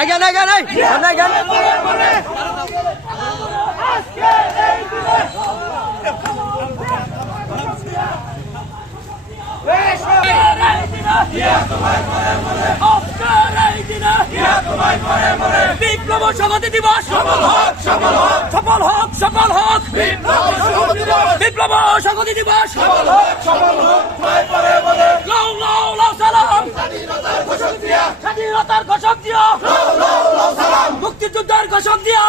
আজকের আগে না আগে নাই আগে গান বিপ্লব সংহতি দিবস। সফল হোক সফল হোক। সফল হোক সফল হোক। বিপ্লব সংহতি দিবস। সফল হোক সফল হোক। লাউ লাউ লাউ সালাম। স্বাধীনতার ঘোষক দিয়া। ঘোষক দিয়া। কসম দিয়া।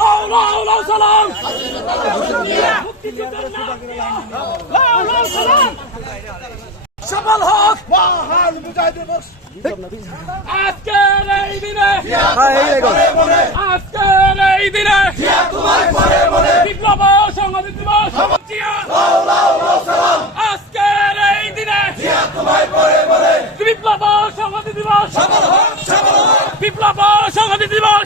লাও লাও লাও, সালাম। লাও লাও সালাম সফল হোক। মহান মুজাহিদের বক্স আজকের এই দিনে। আজকের এই দিনে। বিপ্লব সংহতি দিবস। আজকের এই দিনে। বিপ্লব সংহতি দিবস। বিপ্লব সংহতি দিবস।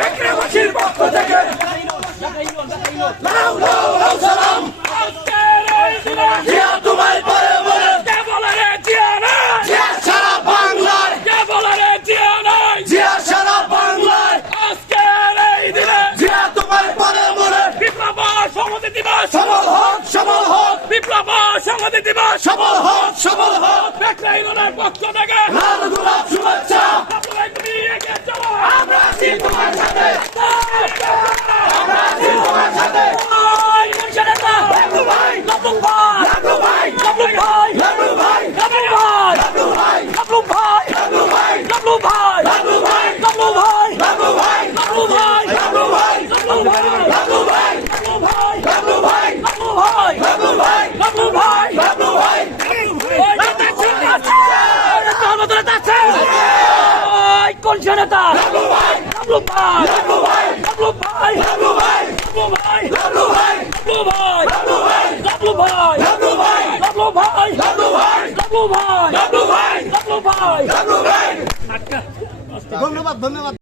বেকরাবাসীর পক্ষ থেকে লাউ লাউ লাউ সালাম জিয়া তোমায় পরে বলে কে বলে রে জিয়া নাই? জিয়া সারা বাংলায় কে বলে রে জিয়া নাই? জিয়া সারা বাংলায় আজকের এই দিনে জিয়া তোমায় পরে বলে বিপ্লব সংহতি দিবস সফল হোক সফল হোক বিপ্লব সংহতি দিবস! সফল হোক সফল হোক। বেকরাইনের পক্ষ থেকে। লাল গোলাপ শুভেচ্ছা। আমরা আছি তোমার সাথে। কোন সে নেতা? লালু ভাই লাবলু ভাই। লালু ভাই লাবলু ভাই। লালু ভাই লাবলু ভাই। লালু ভাই লাবলু ভাই। লালু ভাই লাবলু ভাই। লালু ভাই লাবলু ভাই। লালু ভাই লাবলু ভাই। লালু ভাই লাবলু ভাই। লালু ভাই ধন্যবাদ ধন্যবাদ